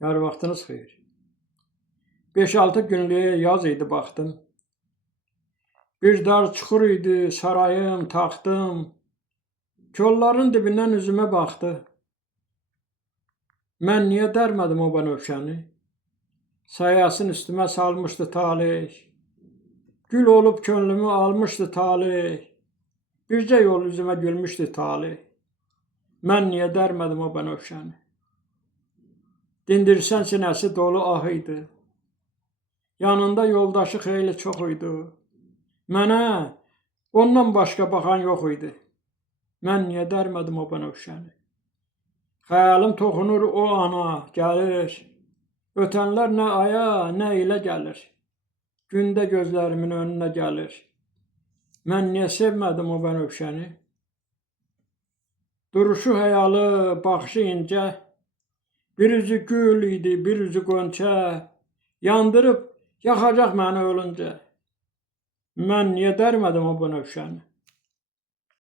Yar vaxtınız xeyir. 5-6 günlük yaz idi baxdım. Bir dar çuxur idi sarayım, taxtım. Kolların dibindən üzümə baxdı. Mən niyə dərmədim o bənövşəni? Sayasını üstümə salmışdı talih. Gül olub könlümü almışdı talih. Bircə yol üzümə gülmüşdü talih. Mən niyə dərmədim o bənövşəni? Dindirsən sinəsi dolu ah idi. Yanında yoldaşı xeyli çox idi. Mənə ondan başqa baxan yox idi. Mən niyə dərmədim o bənövşəni? Xəyalim toxunur o ana, gəlir. Ötənlər nə aya, nə ilə gəlir. Gündə gözlərimin önünə gəlir. Mən niyə sevmədim o bənövşəni? Duruşu həyalı, baxışı incə. Bir üzü gül idi, bir üzü qönçə. Yandırıb yaxacaq məni ölüncə. Mən niyə dərmədim o bənövşəni?